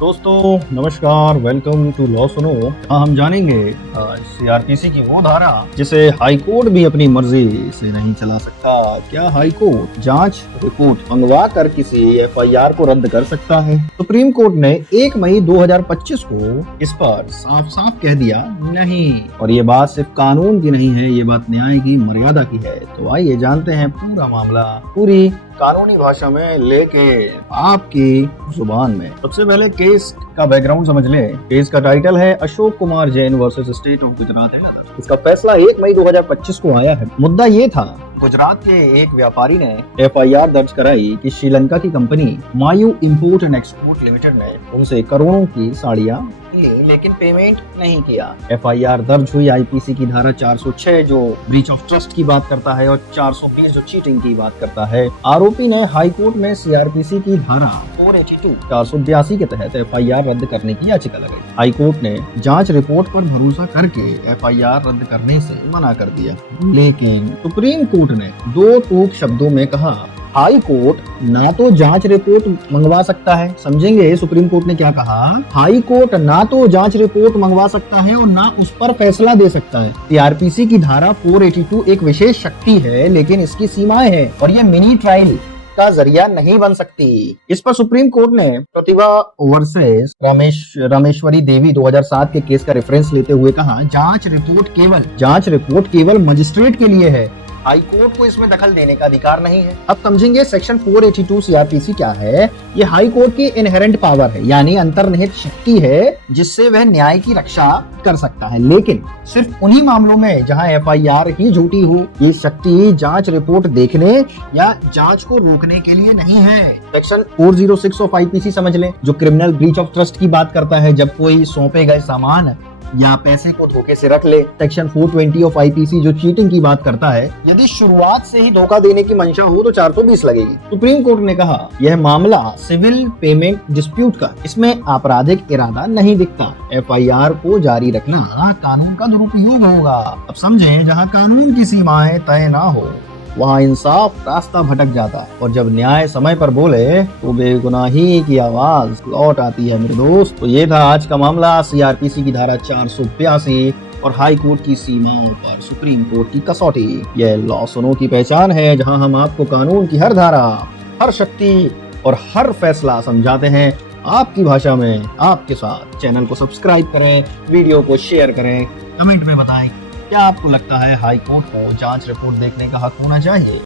दोस्तों नमस्कार, welcome to law सुनो। हम जानेंगे सीआरपीसी की वो धारा जिसे हाई कोर्ट भी अपनी मर्जी से नहीं चला सकता। क्या हाई कोर्ट जांच रिपोर्ट मंगवा कर किसी एफआईआर को रद्द कर सकता है? सुप्रीम कोर्ट ने 1 मई 2025 को इस पर साफ साफ कह दिया नहीं। और ये बात सिर्फ कानून की नहीं है, ये बात न्याय की मर्यादा की है। तो आइए जानते हैं पूरा मामला पूरी कानूनी भाषा में लेके आपकी जुबान में। सबसे पहले केस का बैकग्राउंड समझ ले। केस का टाइटल है Ashok Kumar Jain versus state of Gujarat है। इसका फैसला 1 मई 2025 को आया है। मुद्दा ये था, गुजरात के एक व्यापारी ने एफआईआर दर्ज कराई कि श्रीलंका की company Mayu import and export limited ने उनसे करोड़ों की साड़ियां ली, लेकिन पेमेंट नहीं किया। एफआईआर दर्ज हुई आईपीसी की धारा 406 जो ब्रीच ऑफ ट्रस्ट की बात करता है और 420 जो चीटिंग की बात करता है। आरोपी ने हाई कोर्ट में सीआरपीसी की धारा 482 482 के तहत एफआईआर रद्द करने की याचिका लगाई। हाई कोर्ट ने जांच रिपोर्ट पर भरोसा करके एफआईआर रद्द करने से मना कर दिया, लेकिन सुप्रीम कोर्ट ने 2 टूक शब्दों में कहा हाई कोर्ट ना तो जांच रिपोर्ट मंगवा सकता है। समझेंगे सुप्रीम कोर्ट ने क्या कहा। हाई कोर्ट ना तो जांच रिपोर्ट मंगवा सकता है और ना उस पर फैसला दे सकता है। सीआरपीसी की धारा 482 एक विशेष शक्ति है, लेकिन इसकी सीमाएं हैं और ये मिनी ट्रायल का जरिया नहीं बन सकती। इस पर सुप्रीम कोर्ट ने प्रतिभा वर्सेस रामेश्वरी देवी 2007 के केस का रेफरेंस लेते हुए कहा जांच रिपोर्ट केवल मजिस्ट्रेट के लिए है, हाई कोर्ट को इसमें दखल देने का अधिकार नहीं है। अब समझेंगे सेक्शन 482 सीआरपीसी क्या है। ये हाई कोर्ट की इनहेरेंट पावर है, यानी अंतर्निहित शक्ति है जिससे वह न्याय की रक्षा कर सकता है, लेकिन सिर्फ उन्हीं मामलों में जहां एफआईआर ही झूठी हो। ये शक्ति जांच रिपोर्ट देखने या जांच को रोकने के लिए नहीं है। सेक्शन 406 ऑफ आईपीसी समझ ले, जो क्रिमिनल ब्रीच ऑफ ट्रस्ट की बात करता है, जब कोई सौंपे गए सामान या पैसे को धोखे से रख ले। सेक्शन 420 ऑफ आईपीसी जो चीटिंग की बात करता है, यदि शुरुआत से ही धोखा देने की मंशा हो तो 420 लगेगी। सुप्रीम कोर्ट ने कहा यह मामला सिविल पेमेंट डिस्प्यूट का, इसमें आपराधिक इरादा नहीं दिखता। एफआईआर को जारी रखना कानून का दुरुपयोग होगा। अब समझे, जहाँ कानून की सीमाएं तय ना हो वहाँ इंसाफ रास्ता भटक जाता है, और जब न्याय समय पर बोले तो बेगुनाही की आवाज लौट आती है मेरे दोस्त। तो ये था आज का मामला, सीआरपीसी की धारा 482 और हाई कोर्ट की सीमाओं पर सुप्रीम कोर्ट की कसौटी। यह लॉ सुनो की पहचान है, जहां हम आपको कानून की हर धारा, हर शक्ति और हर फैसला समझाते हैं आपकी भाषा में, आपके साथ। चैनल को सब्सक्राइब करें, वीडियो को शेयर करें, कमेंट में बताएं क्या आपको लगता है हाई कोर्ट को जांच रिपोर्ट देखने का हक होना चाहिए।